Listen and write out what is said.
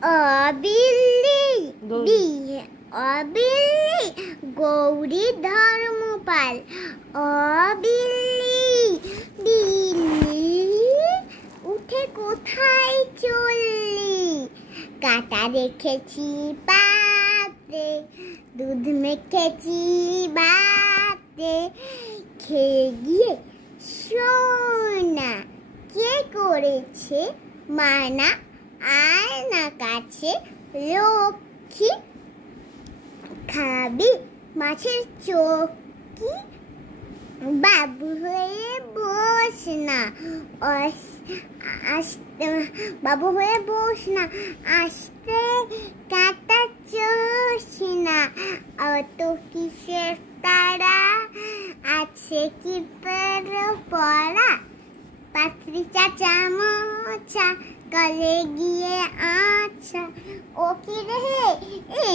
অবিল্লি অবিল্লি গৌরী ধর্মপাল। অবিল্লি বিল্লি উঠে কোথায় চললি? কাটা রেখেছি পাতে, দুধ মেখেছি ভাতে, খেয়ে গিয়ে সোনা। কে করেছে মানা? আয় না কাছে লক্ষ্মী। খাবি মাছের চোখি? বাবু হয়ে বস না, বাবু হয়ে বস না, আসতে কাটা চোষ না। অত কিসের তারা, আছে কি পড়া? পাত্রী চাচা মোচা, কলে গিয়ে আচ্ছা। ও কি রে,